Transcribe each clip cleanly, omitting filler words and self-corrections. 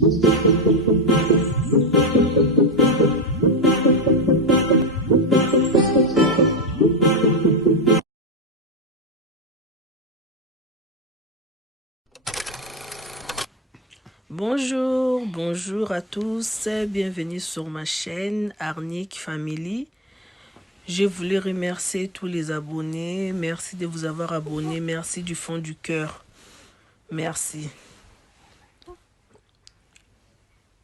Bonjour à tous, bienvenue sur ma chaîne Arnick Family. Je voulais remercier tous les abonnés, merci de vous avoir abonnés, merci du fond du cœur, merci.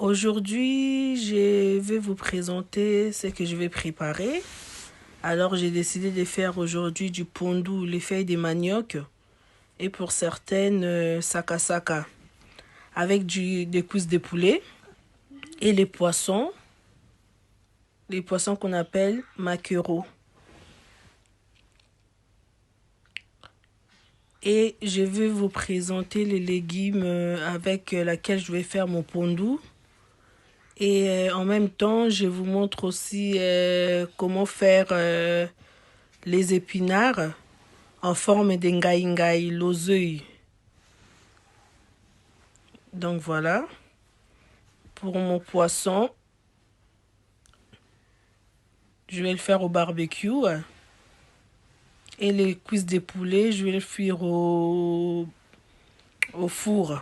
Aujourd'hui, je vais vous présenter ce que je vais préparer. Alors, j'ai décidé de faire aujourd'hui du pondou, les feuilles de manioc, et pour certaines, saka avec des cuisses de poulet et les poissons qu'on appelle maquereaux. Et je vais vous présenter les légumes avec lesquels je vais faire mon pondou. Et en même temps, je vous montre aussi comment faire les épinards en forme d'engai, l'oseille. Donc voilà, pour mon poisson, je vais le faire au barbecue. Et les cuisses de poulet, je vais les cuire au four.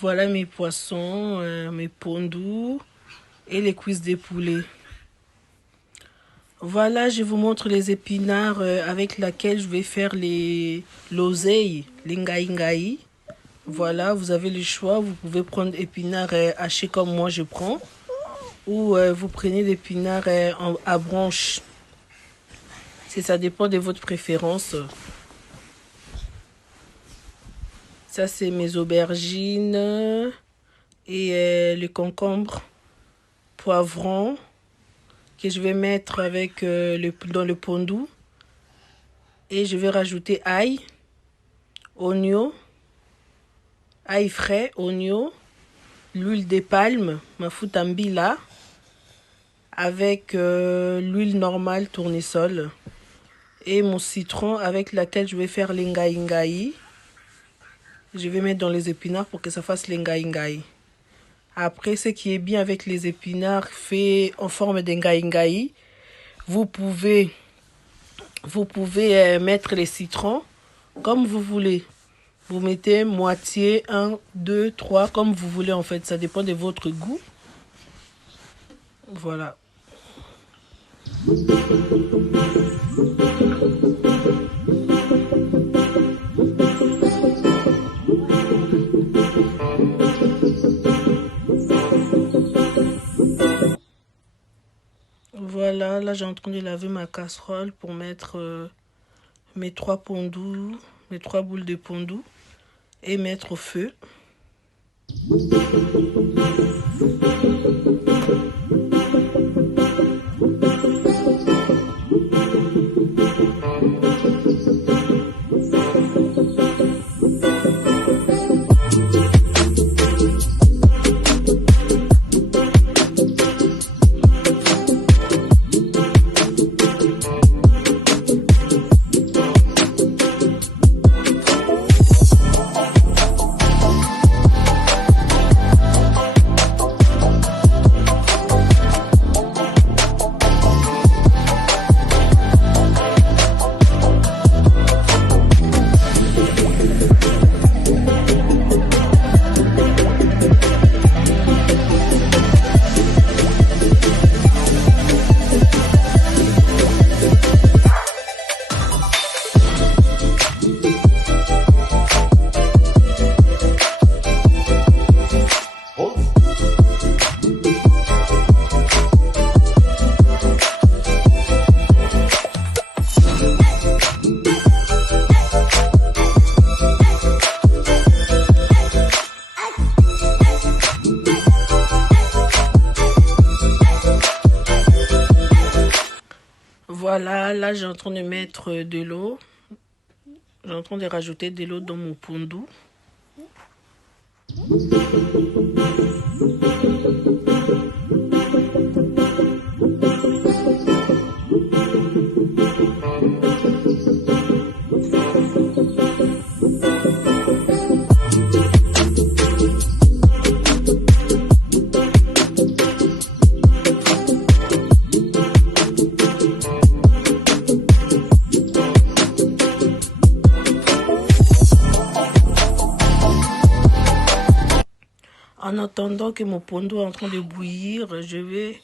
Voilà mes poissons, mes pondous et les cuisses de poulet. Voilà, je vous montre les épinards avec lesquels je vais faire l'oseille, l'engai. Voilà, vous avez le choix. Vous pouvez prendre épinards hachés comme moi je prends. Ou vous prenez l'épinard à branches. Ça dépend de votre préférence. Ça, c'est mes aubergines et le concombre, poivron que je vais mettre avec dans le pondou. Et je vais rajouter ail, oignon, ail frais, oignon, l'huile de palme, mafuta mbila, avec l'huile normale tournesol et mon citron avec laquelle je vais faire l'engai. Je vais mettre dans les épinards pour que ça fasse l'engai. Après, ce qui est bien avec les épinards fait en forme d'engai, vous pouvez mettre les citrons comme vous voulez. Vous mettez moitié, 1, 2, 3, comme vous voulez en fait. Ça dépend de votre goût. Voilà. Voilà, là j'ai en train de laver ma casserole pour mettre mes 3 pondous, mes 3 boules de pondou et mettre au feu. Là, j'ai en train de mettre de l'eau. J'ai en train de rajouter de l'eau dans mon pondu. En attendant que mon pondu est en train de bouillir, je vais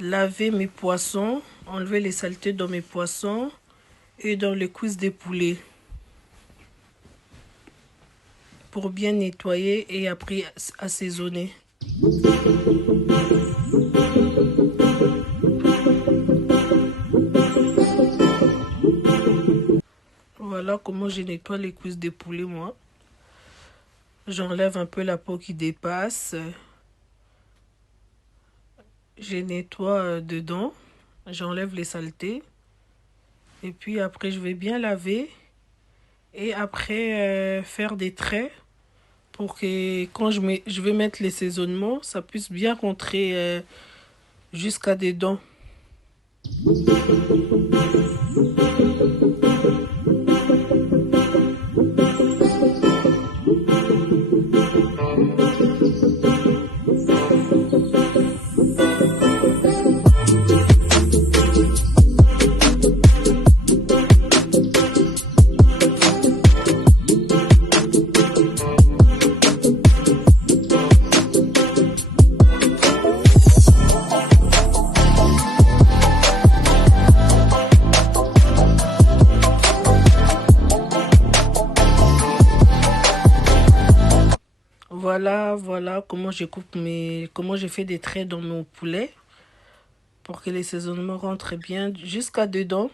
laver mes poissons, enlever les saletés dans mes poissons et dans les cuisses des poulets pour bien nettoyer et après assaisonner. Voilà comment je nettoie les cuisses des poulets, moi. J'enlève un peu la peau qui dépasse. Je nettoie dedans. J'enlève les saletés. Et puis après, je vais bien laver. Et après, faire des traits pour que quand je vais mettre les saisonnements, ça puisse bien rentrer jusqu'à dedans. Voilà comment je coupe comment je fais des traits dans mon poulet pour que les saisonnements rentrent bien jusqu'à dedans.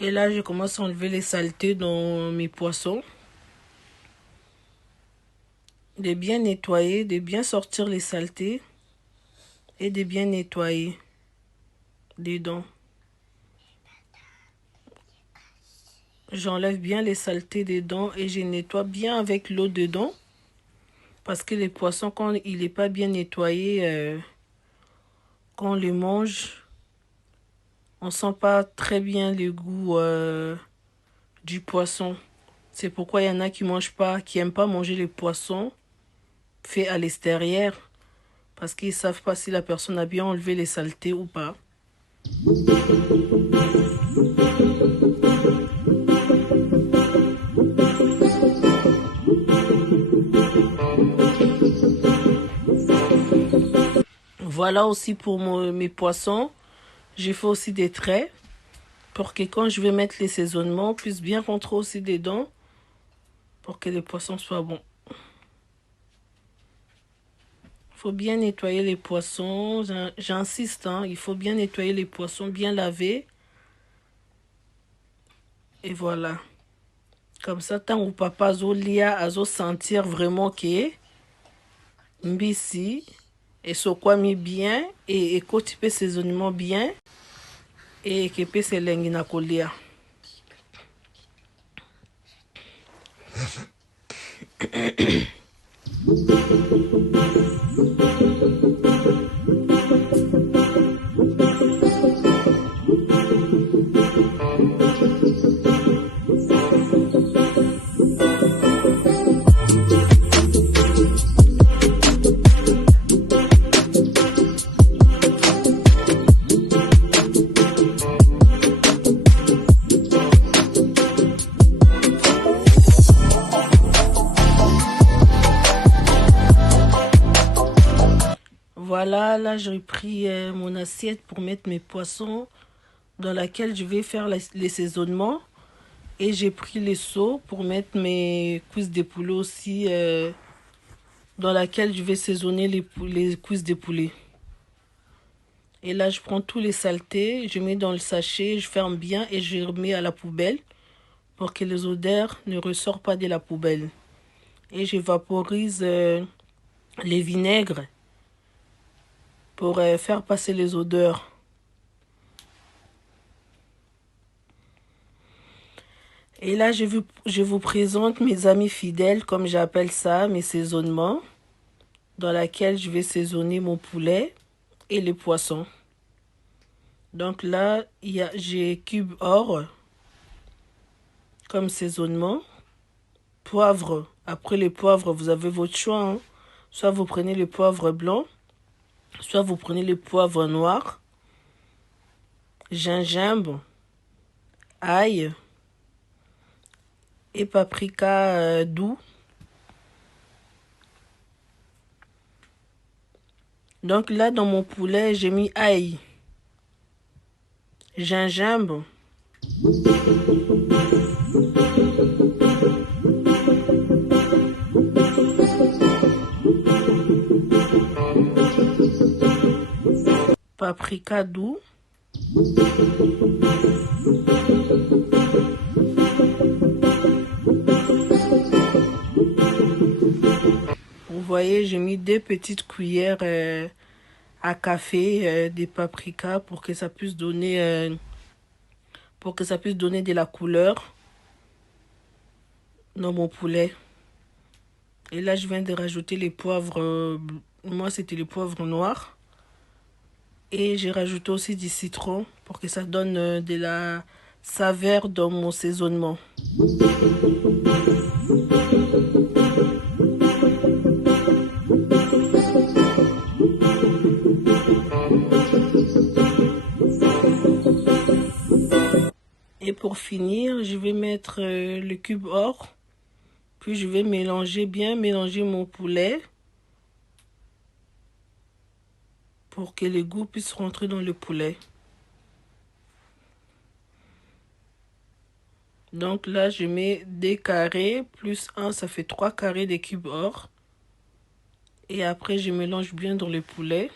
Et là, je commence à enlever les saletés dans mes poissons. De bien nettoyer, de bien sortir les saletés. Et de bien nettoyer dedans. J'enlève bien les saletés dedans et je nettoie bien avec l'eau dedans. Parce que les poissons, quand il n'est pas bien nettoyé, quand on les mange, on ne sent pas très bien le goût du poisson. C'est pourquoi il y en a qui n'aiment pas manger les poissons faits à l'extérieur. Parce qu'ils ne savent pas si la personne a bien enlevé les saletés ou pas. Voilà aussi pour mes poissons. J'ai fait aussi des traits pour que quand je vais mettre les saisonnements, on puisse bien rentrer aussi dedans pour que les poissons soient bons. Il faut bien nettoyer les poissons. J'insiste, hein, il faut bien nettoyer les poissons, bien laver. Et voilà. Comme ça, tant que papa zolia azo sentir vraiment que mbisi et sokwami bien et kotipe saisonnement bien et que pe selengi na kolia. Voilà, là j'ai pris mon assiette pour mettre mes poissons dans laquelle je vais faire les saisonnements. Et j'ai pris les seaux pour mettre mes cuisses de poulet aussi dans laquelle je vais saisonner les cuisses de poulet. Et là je prends tous les saletés, je mets dans le sachet, je ferme bien et je remets à la poubelle pour que les odeurs ne ressortent pas de la poubelle. Et je vaporise les vinaigres pour faire passer les odeurs. Et là, je vous présente mes amis fidèles, comme j'appelle ça, mes saisonnements, dans laquelle je vais saisonner mon poulet et les poissons. Donc là, j'ai cube or comme saisonnement. Poivre. Après les poivres, vous avez votre choix. Hein. Soit vous prenez le poivre blanc, soit vous prenez le poivre noir, gingembre, ail et paprika doux. Donc là, dans mon poulet, j'ai mis ail, gingembre, paprika doux, vous voyez, j'ai mis 2 petites cuillères à café des paprikas pour que ça puisse donner de la couleur dans mon poulet. Et là, je viens de rajouter les poivres. Moi, c'était les poivres noirs. Et j'ai rajouté aussi du citron pour que ça donne de la saveur dans mon saisonnement. Et pour finir, je vais mettre le cube or. Puis je vais bien mélanger mon poulet pour que les goûts puissent rentrer dans le poulet. Donc là, je mets des carrés, plus 1, ça fait 3 carrés de cube or. Et après, je mélange bien dans le poulet.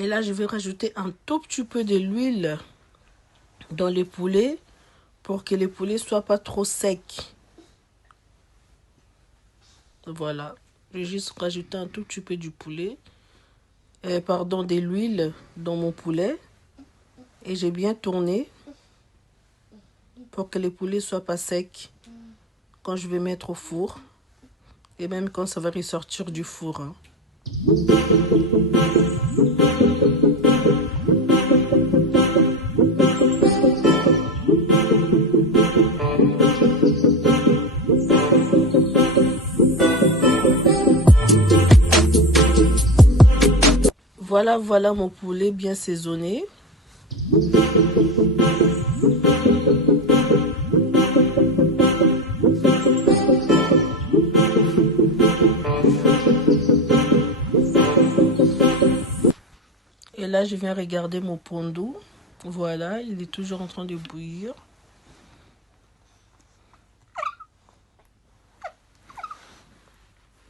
Et là, je vais rajouter un tout petit peu de l'huile dans le poulet pour que le poulet ne soit pas trop sec. Voilà. Je vais juste rajouter un tout petit peu de l'huile dans mon poulet. Et j'ai bien tourné pour que le poulet ne soit pas sec quand je vais mettre au four. Et même quand ça va ressortir du four. Hein. Voilà mon poulet bien saisonné. Et là, je viens regarder mon pondu. Voilà, il est toujours en train de bouillir.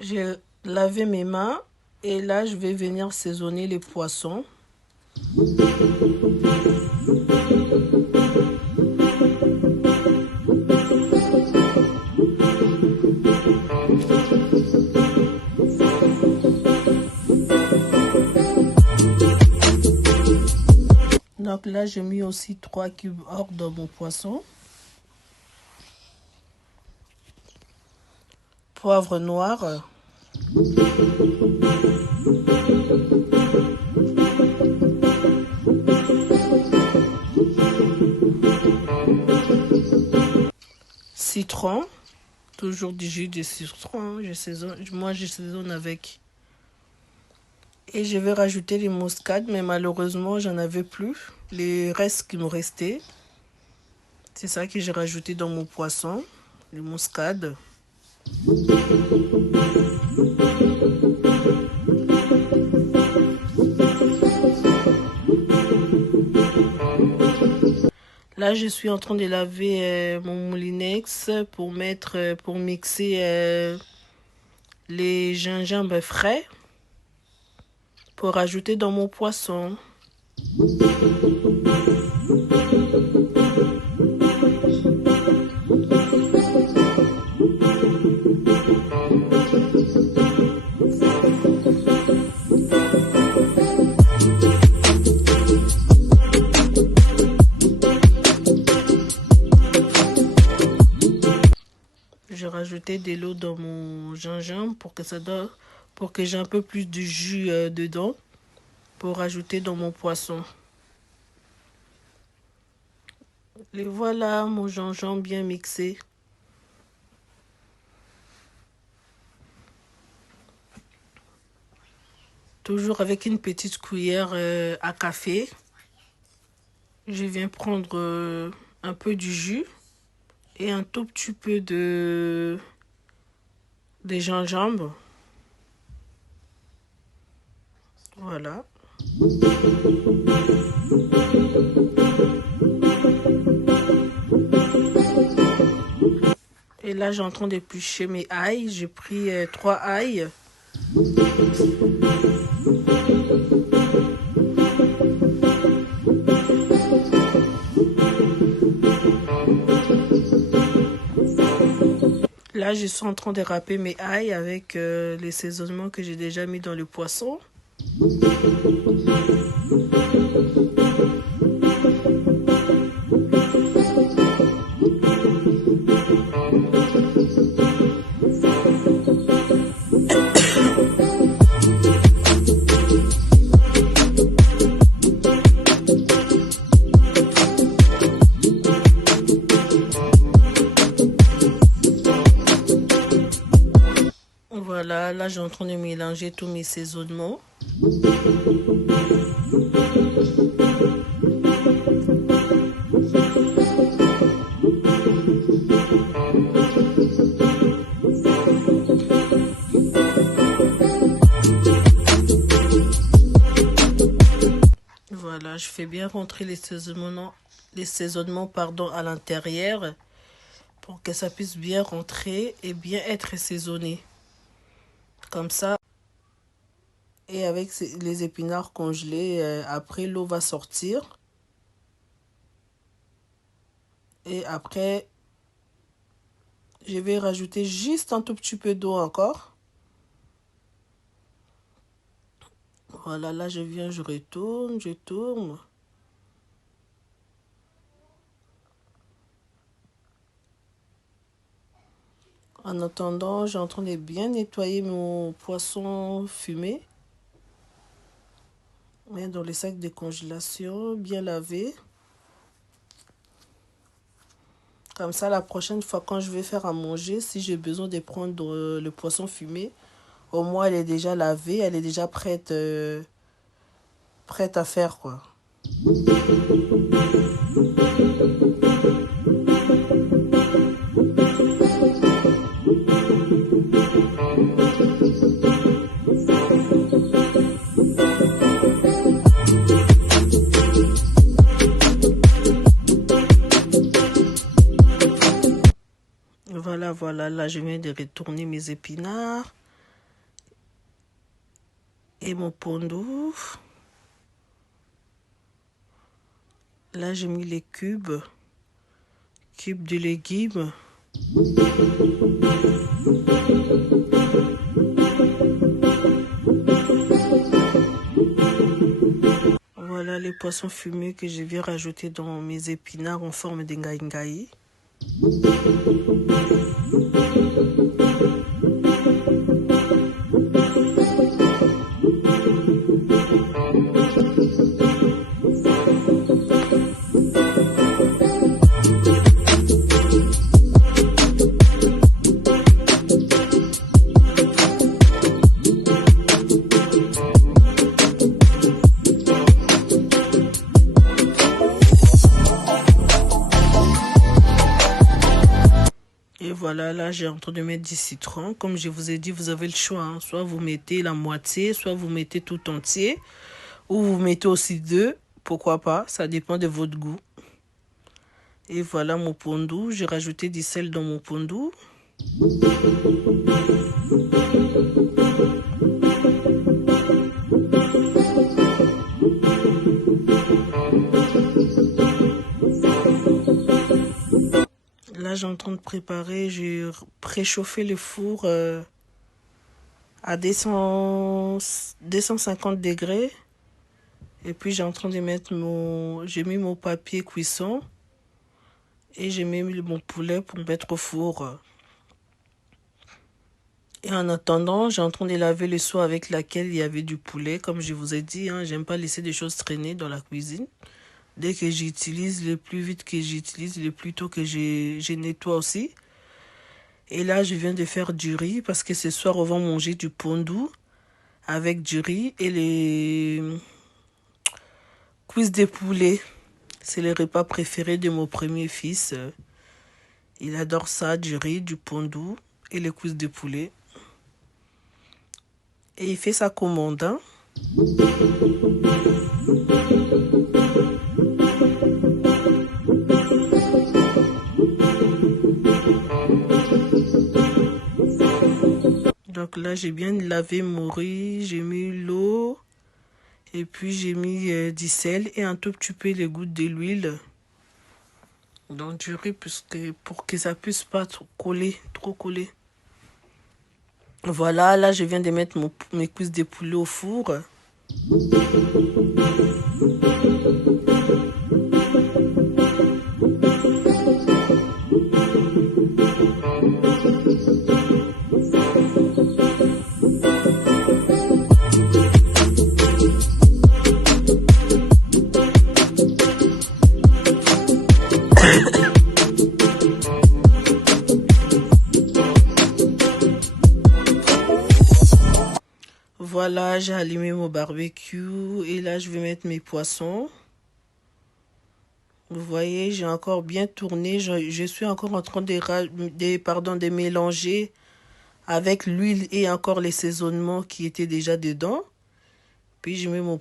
J'ai lavé mes mains et là, je vais venir saisonner les poissons. Donc là, j'ai mis aussi 3 cubes or dans mon poisson. Poivre noir. Citron. Toujours du jus de citron. Moi, je saisonne avec Et je vais rajouter les muscades, mais malheureusement, j'en avais plus. Les restes qui me restaient. C'est ça que j'ai rajouté dans mon poisson, les muscades. Là, je suis en train de laver mon moulinex pour mixer les gingembre frais pour ajouter dans mon poisson. J'ai rajouté de l'eau dans mon gingembre pour que j'ai un peu plus de jus dedans pour ajouter dans mon poisson. Et voilà mon gingembre bien mixé. Toujours avec une petite cuillère à café. Je viens prendre un peu du jus et un tout petit peu de gingembre. Voilà. Et là, j'ai en train d'éplucher mes ails. J'ai pris 3 ails. Là, je suis en train de râper mes ails avec les assaisonnements que j'ai déjà mis dans le poisson. Voilà, là, j'ai en train de mélanger tous mes assaisonnements. Voilà, je fais bien rentrer les assaisonnements à l'intérieur pour que ça puisse bien rentrer et bien être assaisonné. Comme ça. Et avec les épinards congelés, après l'eau va sortir. Et après, je vais rajouter juste un tout petit peu d'eau encore. Voilà, là je viens, je retourne, je tourne. En attendant, j'ai en train de bien nettoyer mon poisson fumé. Dans les sacs de congélation, bien lavé. Comme ça, la prochaine fois quand je vais faire à manger, si j'ai besoin de prendre le poisson fumé, au moins elle est déjà lavée, elle est déjà prête à faire quoi. Voilà, là je viens de retourner mes épinards et mon pondou. Là j'ai mis les cubes de légumes. Voilà les poissons fumés que je viens rajouter dans mes épinards en forme de ngaï. Et voilà, là, j'ai en train de mettre du citron. Comme je vous ai dit, vous avez le choix. Hein. Soit vous mettez la moitié, soit vous mettez tout entier. Ou vous mettez aussi deux. Pourquoi pas, ça dépend de votre goût. Et voilà mon pondu. J'ai rajouté du sel dans mon pondu. Là, j'ai en train de préparer. J'ai préchauffé le four à 250 degrés. Et puis, j'ai en train de mettre j'ai mis mon papier cuisson. Et j'ai mis mon poulet pour mettre au four. Et en attendant, j'ai en train de laver le seau avec laquelle il y avait du poulet. Comme je vous ai dit, hein, j'aime pas laisser des choses traîner dans la cuisine. Dès que j'utilise, le plus vite que j'utilise, le plus tôt que je nettoie aussi. Et là, je viens de faire du riz parce que ce soir, on va manger du pondu avec du riz et les cuisses de poulet. C'est le repas préféré de mon premier fils. Il adore ça, du riz, du pondu et les cuisses de poulet. Et il fait sa commande. Hein? Donc là, j'ai bien lavé mon riz, j'ai mis l'eau. Et puis j'ai mis du sel et un tout petit peu les gouttes de l'huile. Donc du riz pour que ça puisse pas trop coller. Voilà, là je viens de mettre mes cuisses de poulet au four. Voilà, j'ai allumé mon barbecue et là je vais mettre mes poissons. Vous voyez, j'ai encore bien tourné. Je suis encore en train de mélanger avec l'huile et encore les saisonnements qui étaient déjà dedans. Puis je mets mes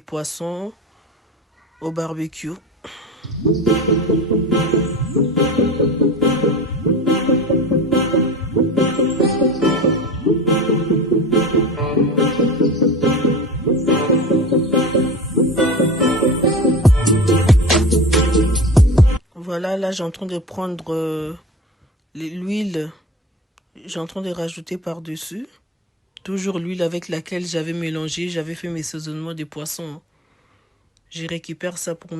poissons au barbecue. Voilà, là j'ai en train de prendre l'huile. J'ai en train de rajouter par-dessus. Toujours l'huile avec laquelle j'avais mélangé, j'avais fait mes saisonnements de poissons. Je récupère ça pour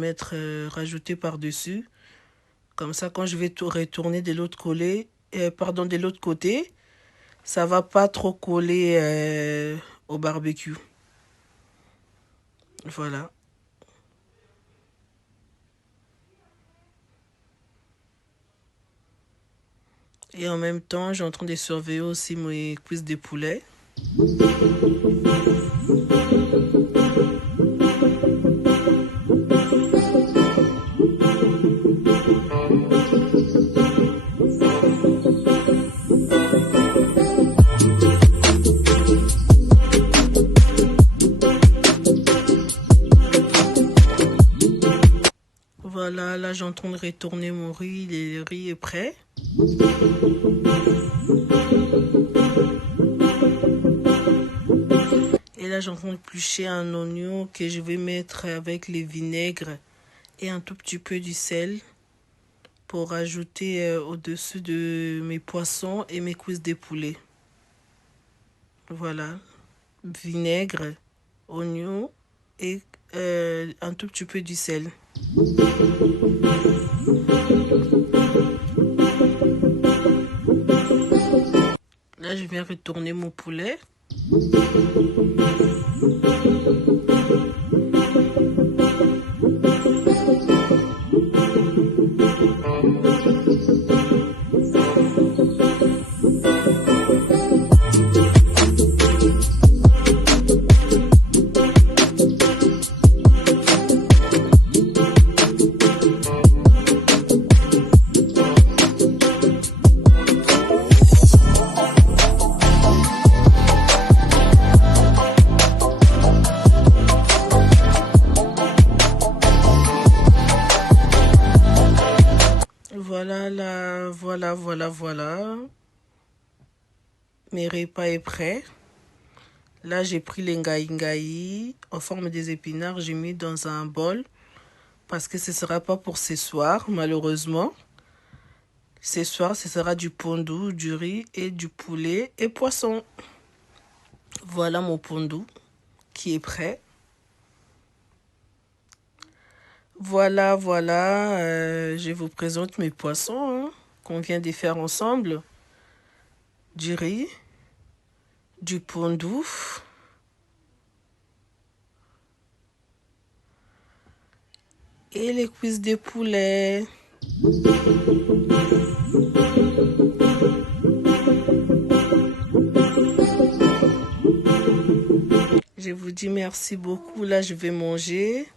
rajouter par-dessus. Comme ça, quand je vais retourner de l'autre côté, ça va pas trop coller au barbecue. Voilà. Et en même temps, j'ai en train de surveiller aussi mes cuisses de poulet. Voilà, là j'ai en train de retourner mon riz, le riz est prêt. Et là j'ai en train d'éplucher un oignon que je vais mettre avec le vinaigre et un tout petit peu du sel pour ajouter au-dessus de mes poissons et mes cuisses de poulet. Voilà, vinaigre, oignon et un tout petit peu du sel. Là, je viens retourner mon poulet. Voilà, là, voilà. Mes repas est prêt. Là, j'ai pris les ngai en forme des épinards. J'ai mis dans un bol parce que ce ne sera pas pour ce soir, malheureusement. Ce soir, ce sera du pondu, du riz et du poulet et poisson. Voilà mon pondu qui est prêt. Voilà, je vous présente mes poissons qu'on vient de faire ensemble. Du riz, du pondu, et les cuisses de poulet. Je vous dis merci beaucoup. Là, je vais manger.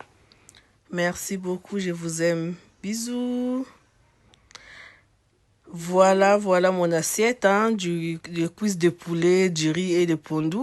Merci beaucoup. Je vous aime. Bisous. Voilà mon assiette, des cuisses de poulet, du riz et de pondu.